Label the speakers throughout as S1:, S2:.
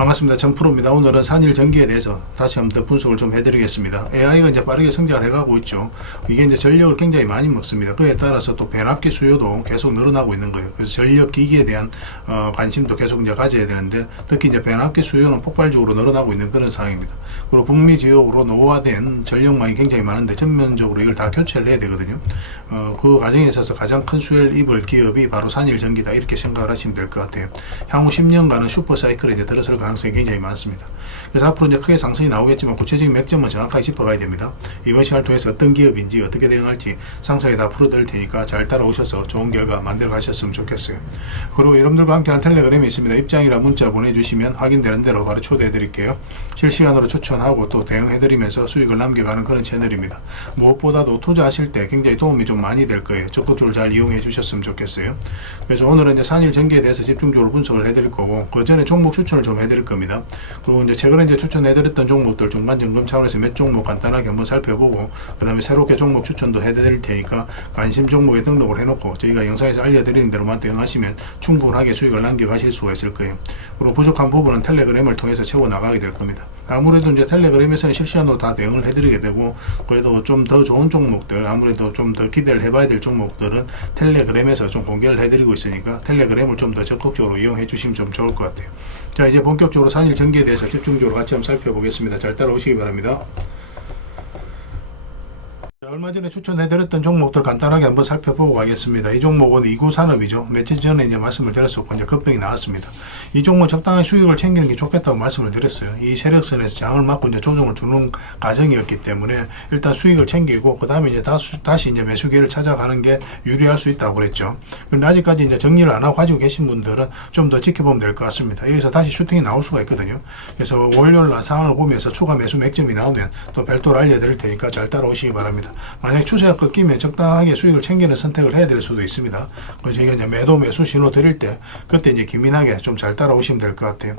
S1: 반갑습니다. 정프로입니다. 오늘은 산일 전기에 대해서 다시 한번 더 분석을 좀 해드리겠습니다. AI가 이제 빠르게 성장을 해가고 있죠. 이게 이제 전력을 굉장히 많이 먹습니다. 그에 따라서 또 변압기 수요도 계속 늘어나고 있는 거예요. 그래서 전력 기기에 대한 어, 관심도 계속 이제 가져야 되는데 특히 이제 변압기 수요는 폭발적으로 늘어나고 있는 그런 상황입니다. 그리고 북미 지역으로 노후화된 전력망이 굉장히 많은데 전면적으로 이걸 다 교체를 해야 되거든요. 어, 그 과정에 있어서 가장 큰 수혜를 입을 기업이 바로 산일 전기다 이렇게 생각을 하시면 될 것 같아요. 향후 10년간은 슈퍼 사이클에 이제 들어설 가능성이 굉장히 많습니다. 그래서 앞으로 이제 크게 상승이 나오겠지만 구체적인 맥점은 정확하게 짚어가야 됩니다. 이번 시간을 통해서 어떤 기업인지 어떻게 대응할지 상세히 다 풀어드릴 테니까 잘 따라오셔서 좋은 결과 만들어 가셨으면 좋겠어요. 그리고 여러분들과 함께하는 텔레그램이 있습니다. 입장이라 문자 보내주시면 확인되는 대로 바로 초대해 드릴게요. 실시간으로 추천하고 또 대응해 드리면서 수익을 남겨가는 그런 채널입니다. 무엇보다도 투자하실 때 굉장히 도움이 좀 많이 될 거예요. 적극적으로 잘 이용해 주셨으면 좋겠어요. 그래서 오늘은 이제 산일 전기에 대해서 집중적으로 분석을 해드릴 거고 그 전에 종목 추천을 좀 해드릴 겁니다. 그리고 이제 최근에 이제 추천해드렸던 종목들 중간 점검 차원에서 몇 종목 간단하게 한번 살펴보고 그 다음에 새롭게 종목 추천도 해드릴 테니까 관심 종목에 등록을 해놓고 저희가 영상에서 알려드리는 대로만 대응하시면 충분하게 수익을 남겨가실 수가 있을 거예요. 그리고 부족한 부분은 텔레그램을 통해서 채워 나가게 될 겁니다. 아무래도 이제 텔레그램에서는 실시간으로 다 대응을 해드리게 되고 그래도 좀 더 좋은 종목들 아무래도 좀 더 기대를 해봐야 될 종목들은 텔레그램에서 좀 공개를 해드리고 있으니까 텔레그램을 좀 더 적극적으로 이용해 주시면 좀 좋을 것 같아요. 자 이제 본격적으로 산일 전기에 대해서 집중적으로 같이 한번 살펴보겠습니다. 잘 따라오시기 바랍니다. 자, 얼마 전에 추천해드렸던 종목들 간단하게 한번 살펴보고 가겠습니다. 이 종목은 이구 산업이죠. 며칠 전에 이제 말씀을 드렸었고 이제 급등이 나왔습니다. 이 종목 적당한 수익을 챙기는 게 좋겠다고 말씀을 드렸어요. 이 세력선에서 장을 맞고 이제 조정을 주는 과정이었기 때문에 일단 수익을 챙기고 그 다음에 이제 다시, 다시 이제 매수 기회를 찾아가는 게 유리할 수 있다고 그랬죠. 그런데 아직까지 이제 정리를 안 하고 가지고 계신 분들은 좀 더 지켜보면 될 것 같습니다. 여기서 다시 슈팅이 나올 수가 있거든요. 그래서 월요일 날 상황을 보면서 추가 매수 맥점이 나오면 또 별도로 알려드릴 테니까 잘 따라오시기 바랍니다. 만약에 추세가 꺾이면 적당하게 수익을 챙기는 선택을 해야 될 수도 있습니다. 그래서 저희가 이제 매도 매수 신호 드릴 때 그때 이제 기민하게 좀 잘 따라오시면 될 것 같아요.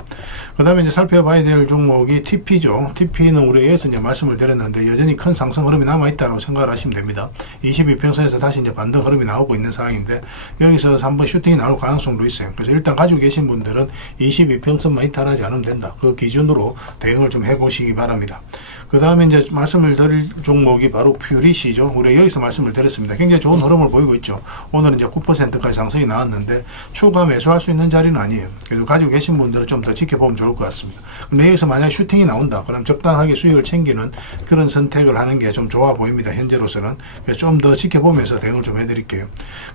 S1: 그 다음에 이제 살펴봐야 될 종목이 TP죠. TP는 우리에서 이제 말씀을 드렸는데 여전히 큰 상승 흐름이 남아있다고 생각을 하시면 됩니다. 22평선에서 다시 이제 반등 흐름이 나오고 있는 상황인데 여기서 한번 슈팅이 나올 가능성도 있어요. 그래서 일단 가지고 계신 분들은 22평선만 이탈하지 않으면 된다. 그 기준으로 대응을 좀 해보시기 바랍니다. 그 다음에 이제 말씀을 드릴 종목이 바로 퓨리시죠. 우리 여기서 말씀을 드렸습니다. 굉장히 좋은 흐름을 보이고 있죠. 오늘은 이제 9%까지 상승이 나왔는데 추가 매수할 수 있는 자리는 아니에요. 그래서 가지고 계신 분들은 좀 더 지켜보면 좋을 것 같습니다. 근데 여기서 만약 슈팅이 나온다. 그럼 적당하게 수익을 챙기는 그런 선택을 하는 게 좀 좋아 보입니다. 현재로서는. 좀 더 지켜보면서 대응을 좀 해드릴게요.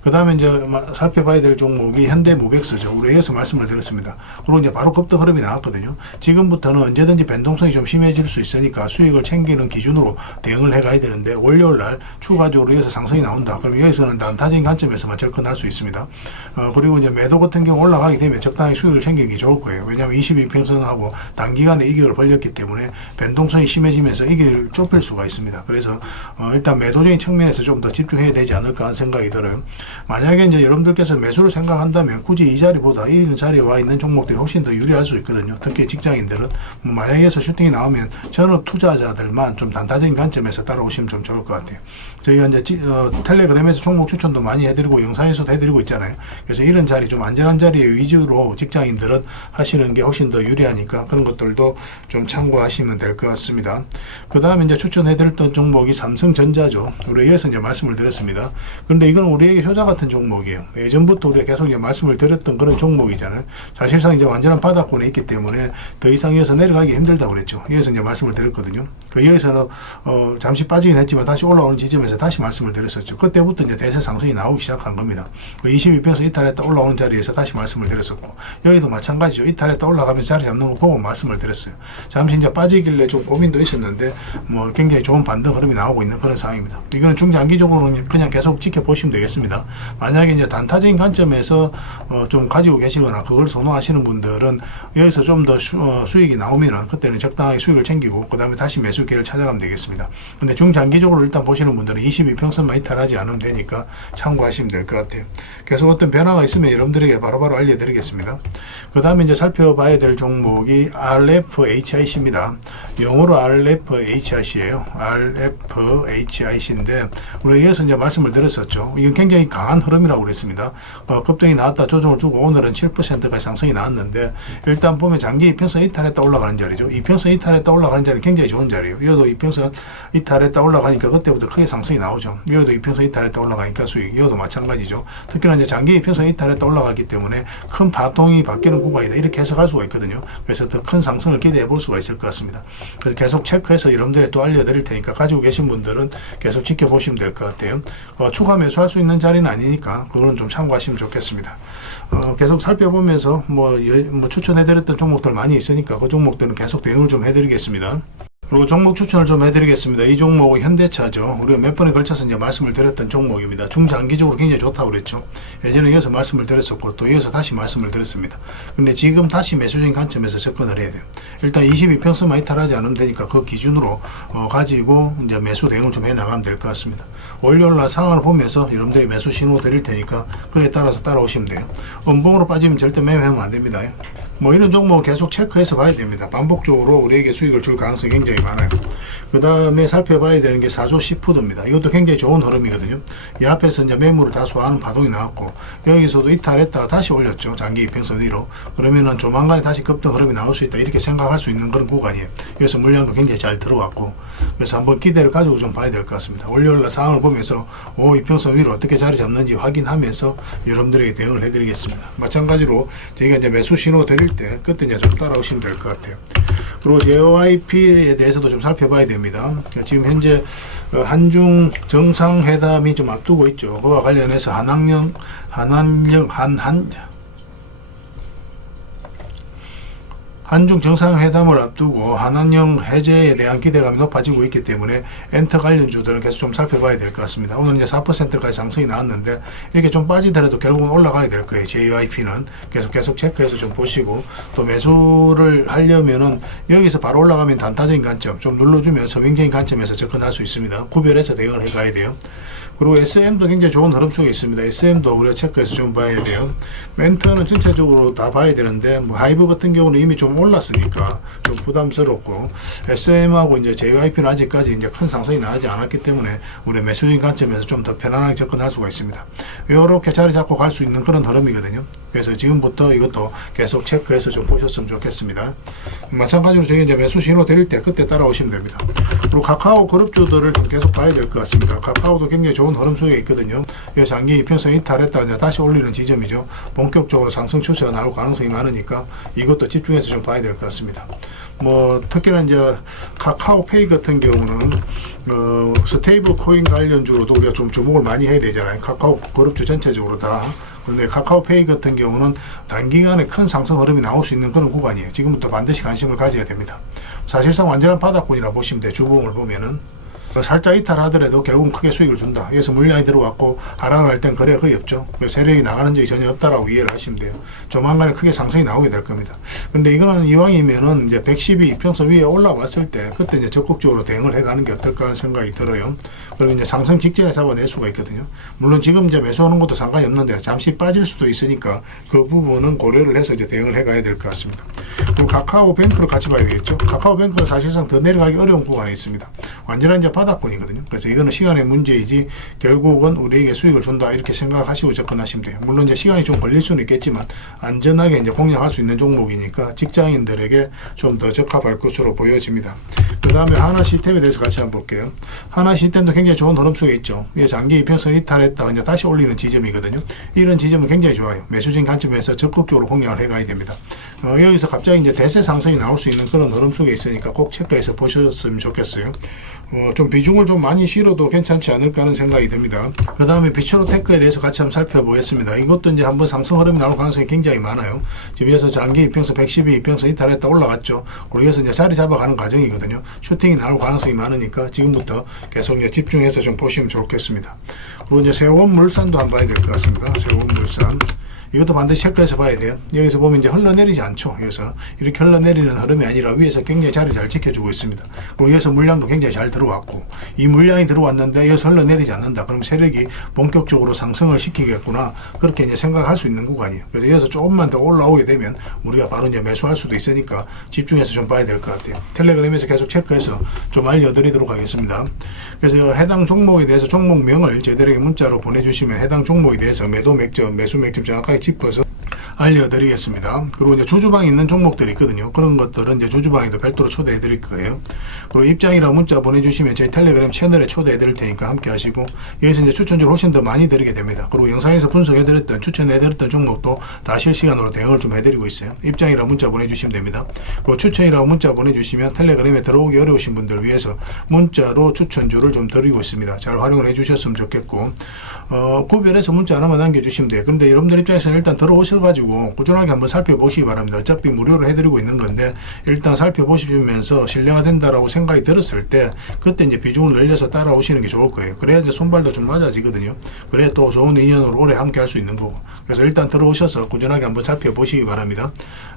S1: 그 다음에 이제 마- 살펴봐야 될 종목이 현대무백스죠. 우리 여기서 말씀을 드렸습니다. 그리고 이제 바로 급등 흐름이 나왔거든요. 지금부터는 언제든지 변동성이 좀 심해질 수 있으니까 수익 을 챙기는 기준으로 대응을 해가야 되는데 월요일 날 추가적으로 여기서 상승이 나온다. 그럼 여기서는 난타적인 관점에서만 접근할 수 있습니다. 어, 그리고 이제 매도 같은 경우 올라가게 되면 적당히 수익을 챙기는 게 좋을 거예요. 왜냐하면 22평선하고 단기간에 이격을 벌렸기 때문에 변동성이 심해지면서 이격을 좁힐 수가 있습니다. 그래서 어, 일단 매도적인 측면에서 좀 더 집중해야 되지 않을까 하는 생각이 들어요. 만약에 이제 여러분들께서 매수를 생각한다면 굳이 이 자리보다 이 자리에 와 있는 종목들이 훨씬 더 유리할 수 있거든요. 특히 직장인들은 뭐 만약에 해서 슈팅이 나오면 전업 투자 자들만 좀 단타적인 관점에서 따라오시면 좀 좋을 것 같아요. 저희가 이제 지- 어, 텔레그램에서 종목 추천도 많이 해드리고 영상에서도 해드리고 있잖아요. 그래서 이런 자리 좀 안전한 자리에 위주로 직장인들은 하시는 게 훨씬 더 유리하니까 그런 것들도 좀 참고하시면 될 것 같습니다. 그 다음에 이제 추천해드렸던 종목이 삼성전자죠. 우리 여기서 이제 말씀을 드렸습니다. 근데 이건 우리에게 효자 같은 종목이에요. 예전부터 우리가 계속 이제 말씀을 드렸던 그런 종목이잖아요. 사실상 이제 완전한 바닥권에 있기 때문에 더 이상 여기서 내려가기 힘들다고 그랬죠. 여기서 이제 말씀을 드렸거든요. 그 여기서는 어, 잠시 빠지긴 했지만 다시 올라오는 지점에서 다시 말씀을 드렸었죠. 그때부터 이제 대세 상승이 나오기 시작한 겁니다. 그 22평에서 이탈했다 올라오는 자리에서 다시 말씀을 드렸었고 여기도 마찬가지죠. 이탈했다 올라가면 자리 잡는 거 보고 말씀을 드렸어요. 잠시 이제 빠지길래 좀 고민도 있었는데 뭐 굉장히 좋은 반등 흐름이 나오고 있는 그런 상황입니다. 이거는 중장기적으로는 그냥 계속 지켜보시면 되겠습니다. 만약에 이제 단타적인 관점에서 어, 좀 가지고 계시거나 그걸 선호하시는 분들은 여기서 좀 더 수익이 나오면은 그때는 적당하게 수익을 챙기고 그 다음에 다시 매수 기회를 찾아가면 되겠습니다. 근데 중장기적으로 일단 보시는 분들은 22평선만 이탈하지 않으면 되니까 참고하시면 될 것 같아요. 계속 어떤 변화가 있으면 여러분들에게 바로 바로 알려드리겠습니다. 그 다음에 이제 살펴봐야 될 종목이 RFHIC입니다. 영어로 RFHIC예요. RFHIC인데 우리가 이어서 이제 말씀을 드렸었죠. 이건 굉장히 강한 흐름이라고 그랬습니다. 어, 급등이 나왔다 조정을 주고 오늘은 7%까지 상승이 나왔는데 일단 보면 장기 이평선 이탈했다 올라가는 자리죠. 이평선 이탈했다 올라가는 자리 굉장히 좋은 자리예요. 이어도 이평선 이탈했다 올라가니까 그때부터 크게 상승이 나오죠. 이어도 이평선 이탈했다 올라가니까 수익. 이어도 마찬가지죠. 특히나 이제 장기 이평선 이탈했다 올라가기 때문에 큰 파동이 바뀌는 구간이다 이렇게 해석할 수가 있거든요. 그래서 더 큰 상승을 기대해 볼 수가 있을 것 같습니다. 그래서 계속 체크해서 여러분들이 또 알려드릴 테니까 가지고 계신 분들은 계속 지켜보시면 될 것 같아요. 어, 추가 매수할 수 있는 자리는 아니니까 그거는 좀 참고하시면 좋겠습니다. 어, 계속 살펴보면서 뭐, 여- 뭐 추천해드렸던 종목들 많이 있으니까 그 종목들은 계속 대응을 좀 해드리겠습니다. 그리고 종목 추천을 좀 해드리겠습니다. 이 종목은 현대차죠. 우리가 몇 번에 걸쳐서 이제 말씀을 드렸던 종목입니다. 중장기적으로 굉장히 좋다고 그랬죠. 예전에 이어서 말씀을 드렸었고 또 이어서 다시 말씀을 드렸습니다. 근데 지금 다시 매수적인 관점에서 접근을 해야 돼요. 일단 22평선만 이탈하지 않으면 되니까 그 기준으로 어, 가지고 이제 매수 대응을 좀 해 나가면 될 것 같습니다. 월요일날 상황을 보면서 여러분들이 매수 신호 드릴 테니까 그에 따라서 따라오시면 돼요. 음봉으로 빠지면 절대 매매하면 안 됩니다. 뭐 이런 종목 계속 체크해서 봐야 됩니다. 반복적으로 우리에게 수익을 줄 가능성이 굉장히 많아요. 그 다음에 살펴봐야 되는 게 사조 시푸드입니다. 이것도 굉장히 좋은 흐름이거든요. 이 앞에서 이제 매물을 다 소화하는 파동이 나왔고 여기서도 이탈했다가 다시 올렸죠. 장기 이평선 위로. 그러면은 조만간에 다시 급등 흐름이 나올 수 있다. 이렇게 생각할 수 있는 그런 구간이에요. 그래서 물량도 굉장히 잘 들어왔고 그래서 한번 기대를 가지고 좀 봐야 될 것 같습니다. 월요일날 상황을 보면서 오 이평선 위로 어떻게 자리 잡는지 확인하면서 여러분들에게 대응을 해드리겠습니다. 마찬가지로 저희가 이제 매수 신호 드릴 때 그때 이제 좀 따라오시면 될 것 같아요. 그리고 JYP에 대해서도 좀 살펴봐야 됩니다. 지금 현재 어, 한중 정상회담이 좀 앞두고 있죠. 그와 관련해서 한학령, 한한령, 한한 한중 정상회담을 앞두고 한한령 해제에 대한 기대감이 높아지고 있기 때문에 엔터 관련주들은 계속 좀 살펴봐야 될 것 같습니다. 오늘 이제 4%까지 상승이 나왔는데 이렇게 좀 빠지더라도 결국은 올라가야 될 거예요. JYP는 계속 계속 체크해서 좀 보시고 또 매수를 하려면은 여기서 바로 올라가면 단타적인 관점 좀 눌러주면서 굉장히 관점에서 접근할 수 있습니다. 구별해서 대응을 해가야 돼요. 그리고 SM도 굉장히 좋은 흐름 속에 있습니다. SM도 우리가 체크해서 좀 봐야 돼요. 멘트는 전체적으로 다 봐야 되는데 뭐 하이브 같은 경우는 이미 좀 올랐으니까 좀 부담스럽고 SM하고 이제 JYP는 아직까지 이제 큰 상승이 나지 않았기 때문에 우리 매수적인 관점에서 좀 더 편안하게 접근할 수가 있습니다. 이렇게 자리 잡고 갈 수 있는 그런 흐름이거든요. 그래서 지금부터 이것도 계속 체크해서 좀 보셨으면 좋겠습니다. 마찬가지로 저희 이제 매수 신호 드릴 때 그때 따라오시면 됩니다. 그리고 카카오 그룹주들을 좀 계속 봐야 될 것 같습니다. 카카오도 굉장히 좋은 흐름 속에 있거든요. 이 장기 이평선 이 탈했다 이제 다시 올리는 지점이죠. 본격적으로 상승 추세가 나올 가능성이 많으니까 이것도 집중해서 좀 봐야 될 것 같습니다. 뭐 특히나 이제 카카오페이 같은 경우는 어, 스테이블 코인 관련주로도 우리가 좀 주목을 많이 해야 되잖아요. 카카오 그룹주 전체적으로 다. 그런데 카카오페이 같은 경우는 단기간에 큰 상승 흐름이 나올 수 있는 그런 구간이에요. 지금부터 반드시 관심을 가져야 됩니다. 사실상 완전한 바닥권이라 보시면 돼요. 주봉을 보면은. 살짝 이탈하더라도 결국은 크게 수익을 준다. 그래서 물량이 들어왔고 하락을 할 땐 거래가 거의 없죠. 세력이 나가는 적이 전혀 없다라고 이해를 하시면 돼요. 조만간에 크게 상승이 나오게 될 겁니다. 근데 이거는 이왕이면은 이제 112 이평선 위에 올라왔을 때 그때 이제 적극적으로 대응을 해가는 게 어떨까 하는 생각이 들어요. 그리고 이제 상승 직전에 잡아낼 수가 있거든요. 물론 지금 이제 매수하는 것도 상관이 없는데 잠시 빠질 수도 있으니까 그 부분은 고려를 해서 이제 대응을 해가야 될 것 같습니다. 그리고 카카오뱅크를 같이 봐야 되겠죠. 카카오뱅크는 사실상 더 내려가기 어려운 구간에 있습니다. 완전한 이제 바닥권이거든요. 그래서 이거는 시간의 문제이지 결국은 우리에게 수익을 준다 이렇게 생각하시고 접근하시면 돼요. 물론 이제 시간이 좀 걸릴 수는 있겠지만 안전하게 이제 공략할 수 있는 종목이니까 직장인들에게 좀 더 적합할 것으로 보여집니다. 그 다음에 하나 시스템에 대해서 같이 한번 볼게요. 하나 시스템도 굉장히 좋은 흐름 속에 있죠. 이게 장기 이평선 이탈했다가 이제 다시 올리는 지점이거든요. 이런 지점은 굉장히 좋아요. 매수적인 관점에서 적극적으로 공략을 해가야 됩니다. 어, 여기서 갑자기 이제 대세 상승이 나올 수 있는 그런 흐름 속에 있으니까 꼭 체크해서 보셨으면 좋겠어요. 어, 좀 비중을 좀 많이 실어도 괜찮지 않을까 하는 생각이 듭니다. 그 다음에 비추로 테크에 대해서 같이 한번 살펴보겠습니다. 이것도 이제 한번 상승 흐름이 나올 가능성이 굉장히 많아요. 지금 여기서 장기 이평선 112 이평선 이탈했다 올라갔죠. 그리고 여기서 이제 자리 잡아가는 과정이거든요. 슈팅이 나올 가능성이 많으니까 지금부터 계속 이제 집중해서 좀 보시면 좋겠습니다. 그리고 이제 세원 물산도 한번 봐야 될 것 같습니다. 세원 물산. 이것도 반드시 체크해서 봐야 돼요. 여기서 보면 이제 흘러내리지 않죠. 그래서 이렇게 흘러내리는 흐름이 아니라 위에서 굉장히 자리 잘 지켜주고 있습니다. 그리고 여기서 물량도 굉장히 잘 들어왔고 이 물량이 들어왔는데 여기서 흘러내리지 않는다. 그럼 세력이 본격적으로 상승을 시키겠구나. 그렇게 이제 생각할 수 있는 구간이에요. 그래서 여기서 조금만 더 올라오게 되면 우리가 바로 이제 매수할 수도 있으니까 집중해서 좀 봐야 될 것 같아요. 텔레그램에서 계속 체크해서 좀 알려드리도록 하겠습니다. 그래서 해당 종목에 대해서 종목명을 저희들에게 문자로 보내주시면 해당 종목에 대해서 매도 맥점, 매수 맥점 정확하게 짚어서 알려드리겠습니다. 그리고 이제 주주방에 있는 종목들이 있거든요. 그런 것들은 이제 주주방에도 별도로 초대해 드릴 거예요. 그리고 입장이라 문자 보내주시면 저희 텔레그램 채널에 초대해 드릴 테니까 함께 하시고 여기서 이제 추천주를 훨씬 더 많이 드리게 됩니다. 그리고 영상에서 분석해 드렸던 추천해 드렸던 종목도 다 실시간으로 대응을 좀 해드리고 있어요. 입장이라 문자 보내주시면 됩니다. 그리고 추천이라고 문자 보내주시면 텔레그램에 들어오기 어려우신 분들 위해서 문자로 추천주를 좀 드리고 있습니다. 잘 활용을 해주셨으면 좋겠고 어, 구별해서 문자 하나만 남겨주시면 돼요. 근데 여러분들 입장에서는 일단 들어오셔가지고 꾸준하게 한번 살펴보시기 바랍니다. 어차피 무료로 해드리고 있는 건데 일단 살펴보시면서 신뢰가 된다라고 생각이 들었을 때 그때 이제 비중을 늘려서 따라오시는 게 좋을 거예요. 그래야 이제 손발도 좀 맞아지거든요. 그래야 또 좋은 인연으로 오래 함께 할 수 있는 거고. 그래서 일단 들어오셔서 꾸준하게 한번 살펴보시기 바랍니다.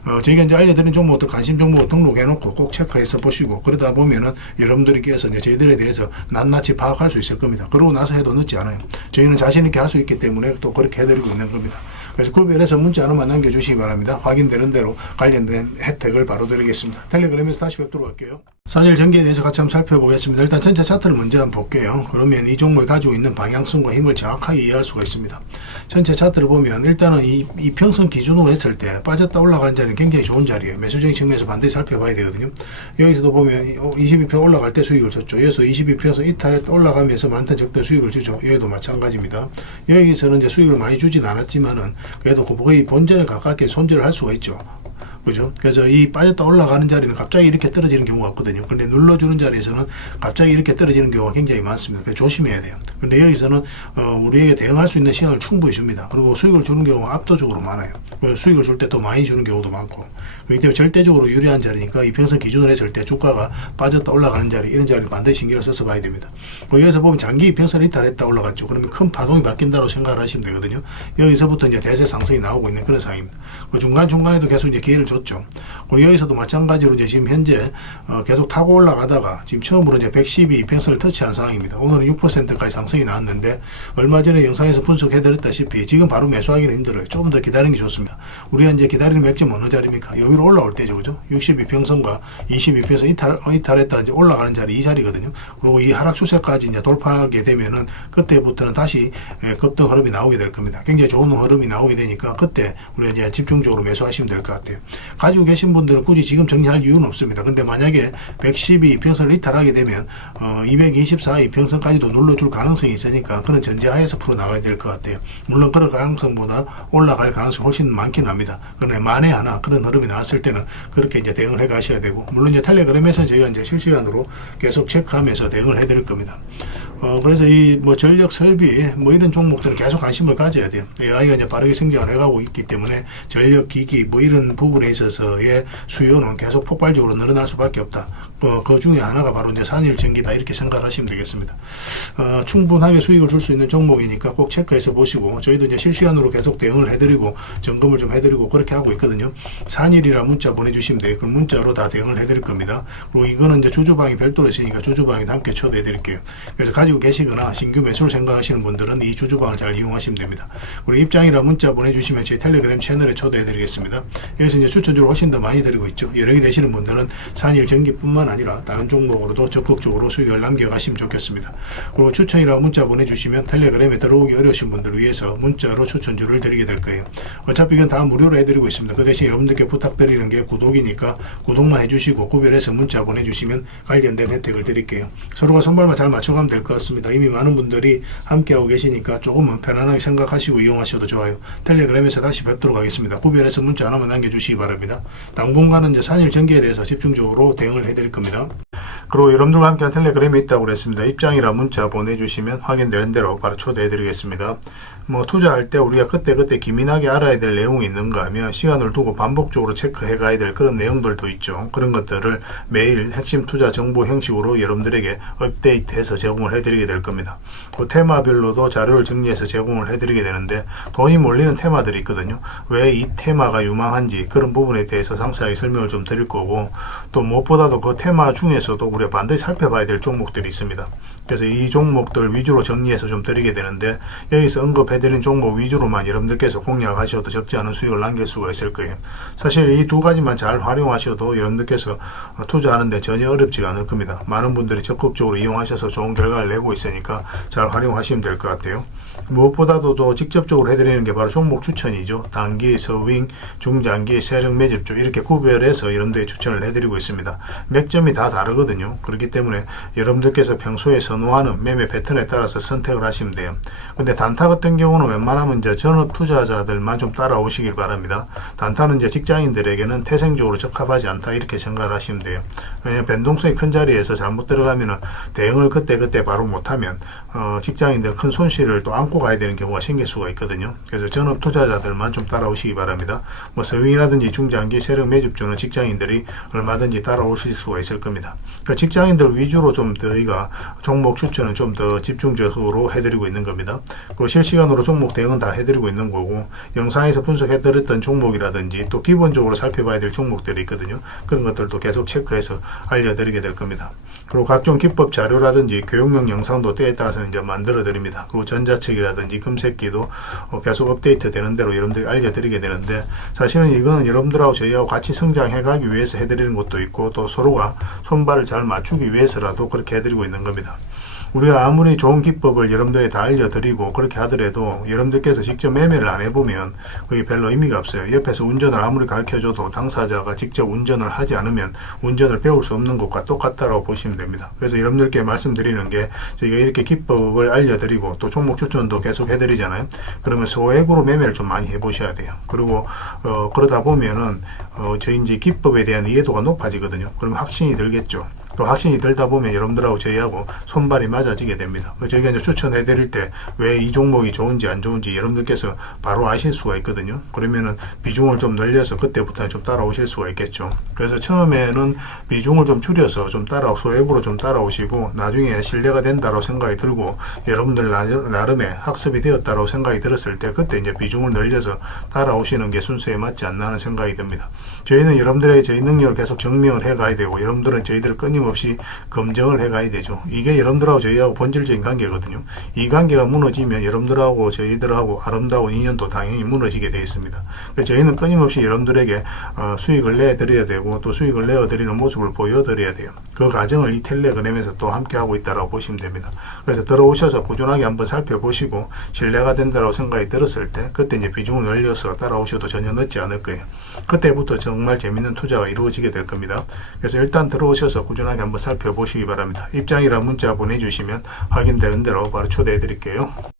S1: 어, 저희가 이제 알려드린 종목들 관심 종목 등록해놓고 꼭 체크해서 보시고 그러다 보면은 여러분들께서 이제 저희들에 대해서 낱낱이 파악할 수 있을 겁니다. 그러고 나서 해도 늦지 않아요. 저희는 자신 있게 할 수 있기 때문에 또 그렇게 해드리고 있는 겁니다. 그래서 구별해서 문자 하나만 남겨주시기 바랍니다. 확인되는 대로 관련된 혜택을 바로 드리겠습니다. 텔레그램에서 다시 뵙도록 할게요. 사실 전기에 대해서 같이 한번 살펴보겠습니다. 일단 전체 차트를 먼저 한번 볼게요. 그러면 이 종목이 가지고 있는 방향성과 힘을 정확하게 이해할 수가 있습니다. 전체 차트를 보면 일단은 이, 이 평선 기준으로 했을 때 빠졌다 올라가는 자리는 굉장히 좋은 자리예요. 매수적인 측면에서 반드시 살펴봐야 되거든요. 여기서도 보면 22표 올라갈 때 수익을 줬죠. 여기서 22표에서 이탈했다 올라가면서 많던 적대 수익을 주죠. 여기도 마찬가지입니다. 여기서는 이제 수익을 많이 주진 않았지만은 그래도 거의 본전에 가깝게 손절을 할 수가 있죠. 그죠? 그래서 이 빠졌다 올라가는 자리는 갑자기 이렇게 떨어지는 경우가 없거든요. 근데 눌러주는 자리에서는 갑자기 이렇게 떨어지는 경우가 굉장히 많습니다. 그래서 조심해야 돼요. 근데 여기서는 어, 우리에게 대응할 수 있는 시간을 충분히 줍니다. 그리고 수익을 주는 경우가 압도적으로 많아요. 수익을 줄때더 많이 주는 경우도 많고. 그렇기 때문에 절대적으로 유리한 자리니까 이 평선 기준으로 했을 때 주가가 빠졌다 올라가는 자리 이런 자리를 반드시 신경을 써서 봐야 됩니다. 그리고 여기서 보면 장기 평선 이탈했다 올라갔죠. 그러면 큰 파동이 바뀐다고 생각을 하시면 되거든요. 여기서부터 이제 대세 상승이 나오고 있는 그런 상황입니다. 그 중간 중간에도 계속 이제 기회를 줬죠. 그리고 여기서도 마찬가지로 이제 지금 현재 어, 계속 타고 올라가다가 지금 처음으로 이제 112 평선을 터치한 상황입니다. 오늘은 6%까지 상승이 나왔는데 얼마 전에 영상에서 분석해드렸다시피 지금 바로 매수하기는 힘들어요. 조금 더 기다리는 게 좋습니다. 우리가 이제 기다리는 맥점 어느 자리입니까? 여기로 올라올 때죠, 그죠? 62 평선과 22 평선 이탈 어, 이탈했다 이제 올라가는 자리 이 자리거든요. 그리고 이 하락 추세까지 이제 돌파하게 되면은 그때부터는 다시 예, 급등 흐름이 나오게 될 겁니다. 굉장히 좋은 흐름이 나오게 되니까 그때 우리가 이제 집중적으로 매수하시면 될 것 같아요. 가지고 계신 분들은 굳이 지금 정리할 이유는 없습니다. 근데 만약에 112 평선을 이탈하게 되면 어, 224 이평선까지도 눌러줄 가능성이 있으니까 그런 전제하에서 풀어 나가야 될 것 같아요. 물론 그럴 가능성보다 올라갈 가능성이 훨씬 많긴 합니다. 그런데 만에 하나 그런 흐름이 나왔을 때는 그렇게 이제 대응을 해 가셔야 되고 물론 이제 텔레그램에서 저희가 이제 실시간으로 계속 체크하면서 대응을 해 드릴 겁니다. 어, 그래서 이 뭐 전력 설비 뭐 이런 종목들은 계속 관심을 가져야 돼요. AI가 이제 빠르게 성장을 해가고 있기 때문에 전력 기기 뭐 이런 부분에 있어서의 수요는 계속 폭발적으로 늘어날 수밖에 없다. 어, 그 중에 하나가 바로 이제 산일 전기다 이렇게 생각하시면 되겠습니다. 어, 충분하게 수익을 줄 수 있는 종목이니까 꼭 체크해서 보시고 저희도 이제 실시간으로 계속 대응을 해드리고 점검을 좀 해드리고 그렇게 하고 있거든요. 산일이라 문자 보내주시면 돼요. 그럼 문자로 다 대응을 해드릴 겁니다. 그리고 이거는 이제 주주방이 별도로 있으니까 주주방에도 함께 초대해드릴게요. 그래서 가지고 계시거나 신규 매수를 생각하시는 분들은 이 주주방을 잘 이용하시면 됩니다. 그리고 입장이라 문자 보내주시면 저희 텔레그램 채널에 초대해드리겠습니다. 여기서 이제 추천주를 훨씬 더 많이 드리고 있죠. 개 되시는 분들은 산일 전기뿐만 아니라 다른 종목으로도 적극적으로 수익을 남겨가시면 좋겠습니다. 그리고 추천이라 문자 보내주시면 텔레그램에 들어오기 어려우신 분들을 위해서 문자로 추천주를 드리게 될 거예요. 어차피 이건 다 무료로 해드리고 있습니다. 그 대신 여러분들께 부탁드리는 게 구독이니까 구독만 해주시고 구별해서 문자 보내주시면 관련된 혜택을 드릴게요. 서로가 손발만 잘 맞춰가면 될 것 같습니다. 이미 많은 분들이 함께하고 계시니까 조금은 편안하게 생각하시고 이용하셔도 좋아요. 텔레그램에서 다시 뵙도록 하겠습니다. 구별해서 문자 하나만 남겨주시기 바랍니다. 당분간은 이제 산일 전기에 대해서 집중적으로 대응을 해드릴 겁니다. 그리고 여러분들과 함께한 텔레그램이 있다고 그랬습니다. 입장이라 문자 보내주시면 확인되는 대로 바로 초대해드리겠습니다. 뭐 투자할 때 우리가 그때그때 기민하게 알아야 될 내용이 있는가 하면 시간을 두고 반복적으로 체크해 가야 될 그런 내용들도 있죠. 그런 것들을 매일 핵심 투자 정보 형식으로 여러분들에게 업데이트해서 제공을 해드리게 될 겁니다. 그 테마별로도 자료를 정리해서 제공을 해드리게 되는데 돈이 몰리는 테마들이 있거든요. 왜 이 테마가 유망한지 그런 부분에 대해서 상세하게 설명을 좀 드릴 거고 또 무엇보다도 그 테마 중에서도 우리가 반드시 살펴봐야 될 종목들이 있습니다. 그래서 이 종목들 위주로 정리해서 좀 드리게 되는데 여기서 언급해 드린 종목 위주로만 여러분들께서 공략하셔도 적지 않은 수익을 남길 수가 있을 거예요. 사실 이 두 가지만 잘 활용하셔도 여러분들께서 어, 투자하는데 전혀 어렵지가 않을 겁니다. 많은 분들이 적극적으로 이용하셔서 좋은 결과를 내고 있으니까 잘 활용하시면 될 것 같아요. 무엇보다도 더 직접적으로 해드리는 게 바로 종목 추천이죠. 단기, 서윙, 중장기, 세력 매집주 이렇게 구별해서 여러분들이 추천을 해드리고 있습니다. 맥점이 다 다르거든요. 그렇기 때문에 여러분들께서 평소에 선호하는 매매 패턴에 따라서 선택을 하시면 돼요. 근데 단타 같은 경우는 웬만하면 이제 전업 투자자들만 좀 따라오시길 바랍니다. 단타는 이제 직장인들에게는 태생적으로 적합하지 않다 이렇게 생각을 하시면 돼요. 왜냐하면 변동성이 큰 자리에서 잘못 들어가면은 대응을 그때그때 바로 못하면 어, 직장인들 큰 손실을 또 안고 가야 되는 경우가 생길 수가 있거든요. 그래서 전업 투자자들만 좀 따라오시기 바랍니다. 뭐 서윙이라든지 중장기 세력 매집주는 직장인들이 얼마든지 따라오실 수가 있을 겁니다. 그러니까 직장인들 위주로 좀 저희가 종목 추천은 좀 더 집중적으로 해드리고 있는 겁니다. 그리고 실시간으로 종목 대응은 다 해드리고 있는 거고 영상에서 분석해드렸던 종목이라든지 또 기본적으로 살펴봐야 될 종목들이 있거든요. 그런 것들도 계속 체크해서 알려드리게 될 겁니다. 그리고 각종 기법 자료라든지 교육용 영상도 때에 따라서 이제 만들어 드립니다. 그리고 전자책이라든지 검색기도 어, 계속 업데이트 되는 대로 여러분들이 알려드리게 되는데 사실은 이거는 여러분들하고 저희하고 같이 성장해 가기 위해서 해드리는 것도 있고 또 서로가 손발을 잘 맞추기 위해서라도 그렇게 해드리고 있는 겁니다. 우리가 아무리 좋은 기법을 여러분들에 다 알려드리고 그렇게 하더라도 여러분들께서 직접 매매를 안 해보면 그게 별로 의미가 없어요. 옆에서 운전을 아무리 가르쳐줘도 당사자가 직접 운전을 하지 않으면 운전을 배울 수 없는 것과 똑같다고 보시면 됩니다. 그래서 여러분들께 말씀드리는 게 저희가 이렇게 기법을 알려드리고 또 종목 추천도 계속 해드리잖아요. 그러면 소액으로 매매를 좀 많이 해보셔야 돼요. 그리고 어, 그러다 보면은 어, 저희 이제 기법에 대한 이해도가 높아지거든요. 그러면 확신이 들겠죠. 또 확신이 들다 보면 여러분들하고 저희하고 손발이 맞아지게 됩니다. 그래서 저희가 이제 추천해 드릴 때 왜 이 종목이 좋은지 안 좋은지 여러분들께서 바로 아실 수가 있거든요. 그러면은 비중을 좀 늘려서 그때부터 좀 따라오실 수가 있겠죠. 그래서 처음에는 비중을 좀 줄여서 좀 따라 소액으로 좀 따라오시고 나중에 신뢰가 된다고 생각이 들고 여러분들 나- 나름의 학습이 되었다고 생각이 들었을 때 그때 이제 비중을 늘려서 따라오시는 게 순서에 맞지 않나 하는 생각이 듭니다. 저희는 여러분들의 저희 능력을 계속 증명을 해 가야 되고 여러분들은 저희들을 끊임 없이 검증을 해 가야 되죠. 이게 여러분들하고 저희하고 본질적인 관계거든요. 이 관계가 무너지면 여러분들하고 저희들하고 아름다운 인연도 당연히 무너지게 되어 있습니다. 저희는 끊임없이 여러분들에게 어, 수익을 내 드려야 되고 또 수익을 내어 드리는 모습을 보여 드려야 돼요. 그 과정을 이 텔레그램에서 또 함께 하고 있다라고 보시면 됩니다. 그래서 들어오셔서 꾸준하게 한번 살펴보시고 신뢰가 된다고 생각이 들었을 때 그때 이제 비중을 늘려서 따라오셔도 전혀 늦지 않을 거예요. 그때부터 정말 재밌는 투자가 이루어지게 될 겁니다. 그래서 일단 들어오셔서 꾸준 하게 한번 살펴보시기 바랍니다. 입장이라 문자 보내주시면 확인되는 대로 바로 초대해 드릴게요.